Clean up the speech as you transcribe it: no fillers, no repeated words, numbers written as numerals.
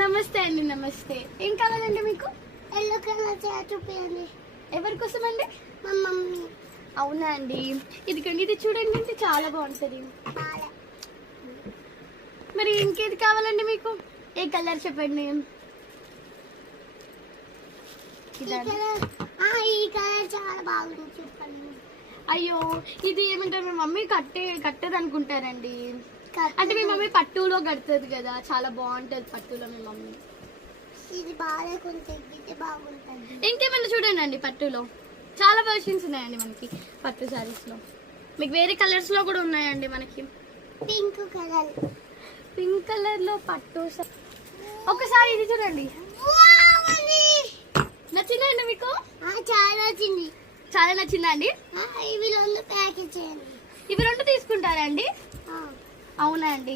నమస్తే అండి. నమస్తే. ఏం కావాలండి మీకు? ఎల్లో కలర్ చీర చూపించండి. ఎవరి కోసం అండి? మా మమ్మీ. అవునా అండి, ఇది చూడండి, ఇది చాలా బాగుంటుంది. మరి ఇంకేది కావాలండి మీకు? ఏ కలర్ చెప్పండి. ఈ కలర్ చాలా బాగుంది చెప్పండి. అయ్యో, ఇది ఏమంటారు, మీ మమ్మీ కట్టదు అనుకుంటారండి. అంటే మీ మమ్మీ పట్టులో కడుతుంది కదా, చాలా బాగుంటది పట్టులో మీ మమ్మీ. ఇది బాగా కొంచెం బాగుంటుంది. ఇంకేమైనా చూడండి అండి, పట్టులో చాలా వర్షన్స్ ఉన్నాయండి మనకి పట్టు సారీస్ లో. మీకు వేరే కలర్స్ లో కూడా ఉన్నాయండి మనకి. పింక్ కలర్ లో పట్టు. ఒకసారి ఇది చూడండి. నచ్చిందా అండి మీకు? చాలా నచ్చింది. చాలా నచ్చిందా అండి? ఇవి రెండు ప్యాకేజ్ చేయండి. ఇవి రెండు తీసుకుంటారా అండి? అవునా అండి.